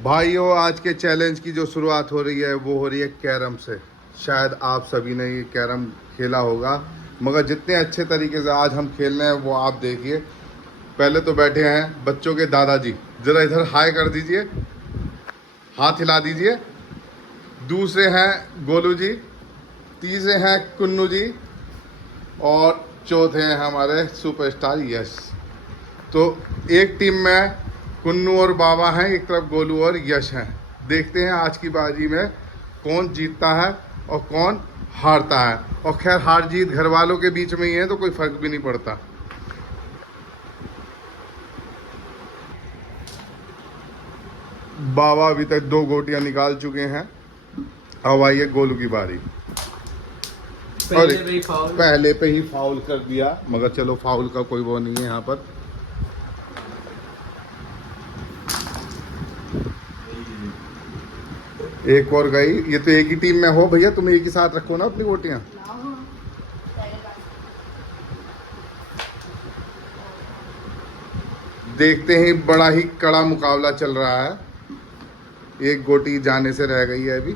भाइयों, आज के चैलेंज की जो शुरुआत हो रही है वो हो रही है कैरम से। शायद आप सभी ने ये कैरम खेला होगा, मगर जितने अच्छे तरीके से आज हम खेल रहे हैं वो आप देखिए। पहले तो बैठे हैं बच्चों के दादाजी, ज़रा इधर हाय कर दीजिए, हाथ हिला दीजिए। दूसरे हैं गोलू जी, तीसरे हैं कुन्नू जी, और चौथे हैं हमारे सुपरस्टार यश। तो एक टीम में कुन्नू और बाबा हैं, एक तरफ गोलू और यश हैं। देखते हैं आज की बाजी में कौन जीतता है और कौन हारता है। और खैर, हार जीत घर वालों के बीच में ही है तो कोई फर्क भी नहीं पड़ता। बाबा अभी तक 2 गोटियां निकाल चुके हैं। अब आई है गोलू की बारी। पहले पे ही फाउल कर दिया, मगर चलो फाउल का कोई वो नहीं है यहाँ पर। एक और गई। ये तो एक ही टीम में हो भैया, तुम एक ही साथ रखो ना अपनी गोटियां। देखते ही बड़ा ही कड़ा मुकाबला चल रहा है। एक गोटी जाने से रह गई है अभी।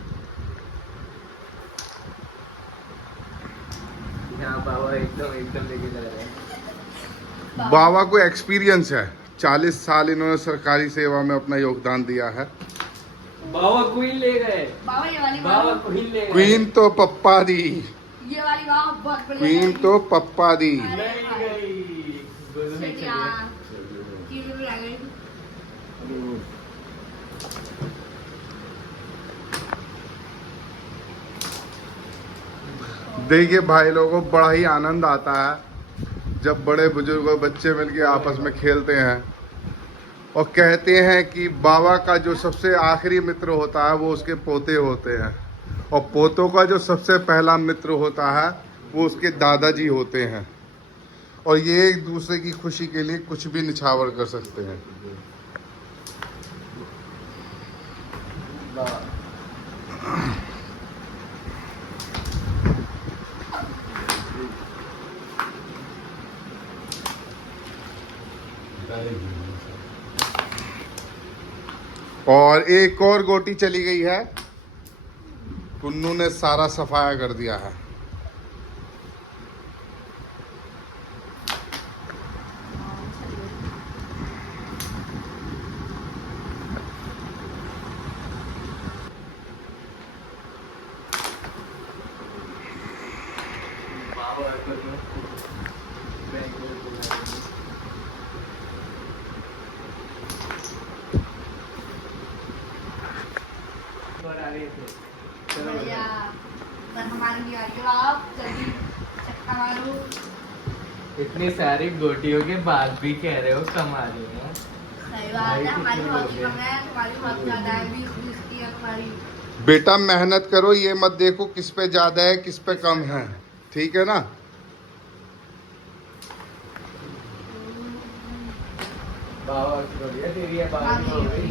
बाबा एकदम लेके जा रहे हैं। बाबा को एक्सपीरियंस है, 40 साल इन्होंने सरकारी सेवा में अपना योगदान दिया है। बाबा क्वीन ले गए। बाबा ये वाली बाबा क्वीन ले गए। क्वीन तो पप्पा दी, ये वाली बाबा बहुत बढ़िया क्वीन है। तो पप्पा दी। नहीं गई। गोलू नहीं चलिए, हाँ। चली। चीज़ भी आ गई। देखिए भाई लोगों को बड़ा ही आनंद आता है जब बड़े बुजुर्ग और बच्चे मिलके आपस में खेलते हैं। और कहते हैं कि बाबा का जो सबसे आखिरी मित्र होता है वो उसके पोते होते हैं, और पोतों का जो सबसे पहला मित्र होता है वो उसके दादाजी होते हैं। और ये एक दूसरे की खुशी के लिए कुछ भी निछावर कर सकते हैं। और एक और गोटी चली गई है। कुन्नू ने सारा सफाया कर दिया है। बाबा को आ रहे थे। चलो बढ़िया। पर हमारी नहीं आ रही है। आप जल्दी चक्का मारो। इतनी सारी गोटियों के बाद भी कह रहे हो कमा रही है। सही बात है, हमारी बहुत ही कम है, तुम्हारी बहुत ज्यादा है। 20 की है तुम्हारी। बेटा मेहनत करो, ये मत देखो किस पे ज्यादा है किस पे कम है, ठीक है ना। बाबा की बढ़िया तेरी है। बाबा की हो गई।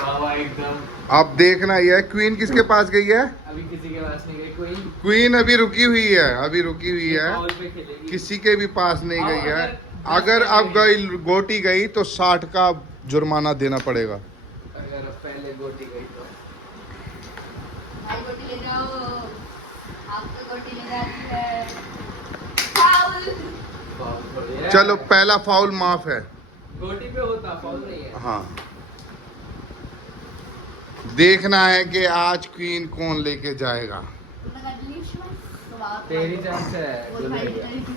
बाबा एकदम। अब देखना ही है क्वीन किसके पास गई है। अभी किसी के पास नहीं गई कोई। क्वीन अभी रुकी हुई है, अभी रुकी हुई है, बॉल पे खेलेगी। किसी के भी पास नहीं गई है। अगर अगर अब गई गोटी गई तो 60 का जुर्माना देना पड़ेगा। अगर अब पहले गोटी गई तो भाई गोटी ले जाओ। आप तो गोटी ले जाती है। फाउल। फाउल थोड़ी है। चलो पहला फाउल माफ है। गोटी पे होता फाउल नहीं है। हाँ, देखना है कि आज क्वीन कौन लेके जाएगा। तेरी जान से है। वो भाई ले जाएगी।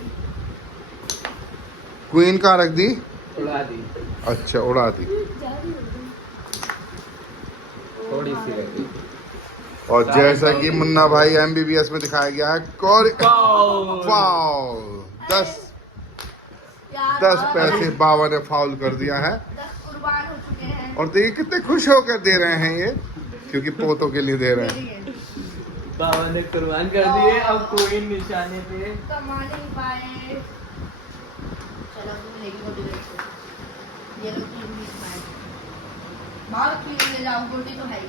क्वीन कहाँ रख दी? उड़ा दी। अच्छा, उड़ा दी। थोड़ी सी रही। और जैसा कि मुन्ना भाई MBBS में दिखाया गया है, फाउल 10 पैसे बाबा ने फाउल कर दिया है। 10 कुर्बान हो चुके हैं। और देखिए कितने खुश होकर दे रहे हैं ये, क्योंकि पोतों के लिए दे रहे हैं। बाबा ने कुर्बान कर दिए। अब कोई निशाने पे कमा नहीं पाए। चलो तुम लेगी गोटी देखो। ये लोग तुम नहीं पाए। बाहर क्यों ले जाओ, गोटी तो है ही।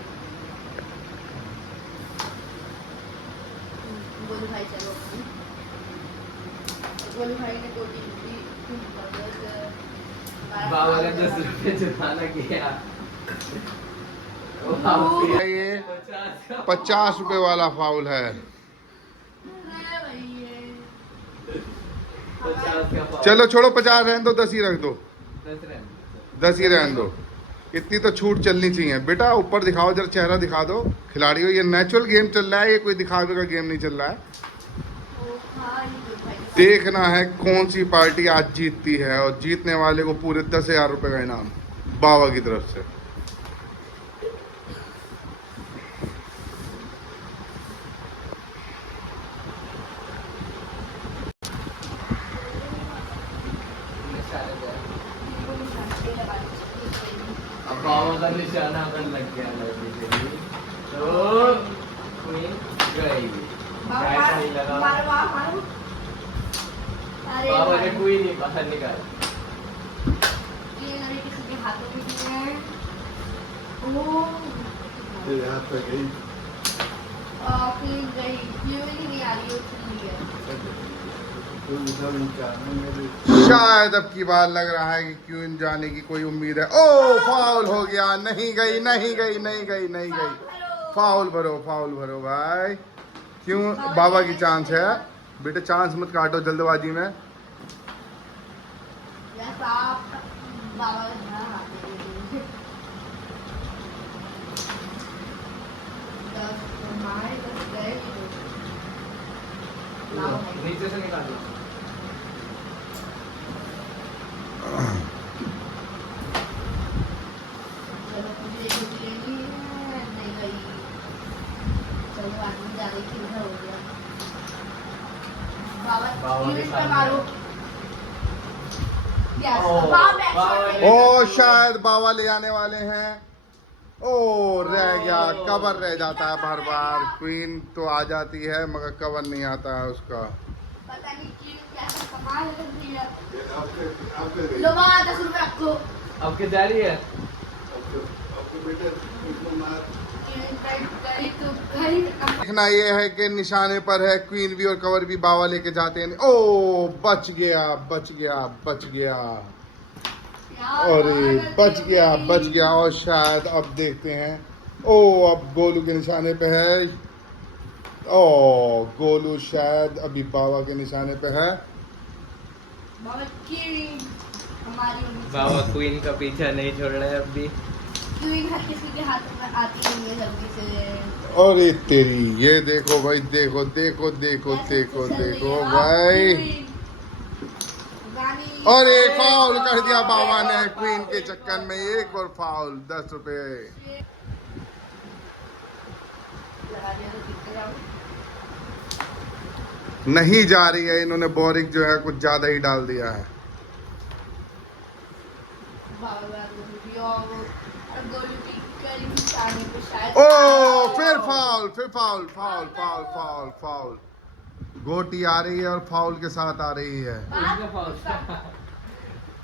गोलू भाई चलो। गोलू भाई ने गोटी दी। बाबा का 10 रुपए जुर्माना किया। ये 50 रुपए वाला फाउल है। 50 का पाव। चलो छोड़ो, 50 रहने दो, 10 ही रख दो, 10 रन। 10 ही रहने दो। इतनी तो छूट चलनी चाहिए बेटा। ऊपर दिखाओ जरा, चेहरा दिखा दो खिलाड़ियों। ये नेचुरल गेम चल रहा है, ये कोई दिखावे का गेम नहीं चल रहा है। देखना है कौन सी पार्टी आज जीतती है, और जीतने वाले को पूरे 10,000 रुपए का इनाम बाबा की तरफ से। अब बाबा का निशाना अगर लग गया तो क्वीन गई। ऐसा ही लगा। बाबा ने कोई नहीं बाहर निकाल। किसी के हाथों में है। क्वीन गई, क्यों नहीं आ रही, शायद अब की बार लग रहा है कि क्यों जाने की कोई उम्मीद है। ओ फाउल हो गया, नहीं गई, नहीं गई, नहीं गई, नहीं गई। फाउल भरो, फाउल भरो भाई। क्यों बाबा की चांस है बेटे, चांस मत काटो जल्दबाजी में। नीचे से निकाल दो। ओ शायद बाबा ले आने वाले हैं। ओ रह गया, कवर रह जाता है बार बार। क्वीन तो आ जाती है मगर कवर नहीं आता है उसका। पता नहीं क्यों क्या कमाल कर दिया। लो बाबा 10 रुपए रखो। अब क्या जा रही है? देखना ये है कि निशाने पर है क्वीन भी और कवर भी बाबा लेके जाते हैं। ओ बच गया, बच गया, बच गया, अरे बच गया, बच गया। और शायद अब देखते हैं। ओ अब गोलू के निशाने पे है। ओ गोलू शायद अभी बाबा के निशाने पे है। बाबा क्वीन का पीछा नहीं छोड़ रहे अब भी। क्वीन हर किसी के हाथ में आती नहीं है जल्दी से। अरे तेरी, ये देखो भाई, देखो देखो देखो देखो देखो भाई। और एक फाउल कर दिया बाबा ने क्वीन के चक्कर में। एक और फाउल, 10 रुपए। नहीं जा रही है, इन्होंने बोरिंग जो है कुछ ज्यादा ही डाल दिया है। ओ फिर फाउल, फिर foul, foul, foul, foul, foul. गोटी आ रही है और फाउल के साथ आ रही है।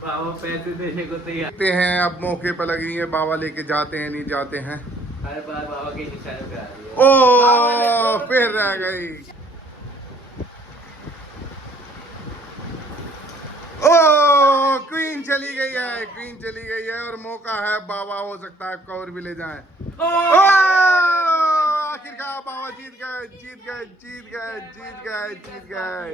बाबा पैसे देने को तैयार। देखते हैं अब मौके पर लगी है, बाबा लेके जाते हैं नहीं जाते हैं। हर बार बाबा के निशाने पे आ रही है। ओ फिर रह गई। ओ क्वीन चली गई है, क्वीन चली गई है। और मौका है, बाबा हो सकता है कवर भी ले जाएं। आखिरकार बाबा जीत गए, जीत गए, जीत गए, जीत गए, जीत गए।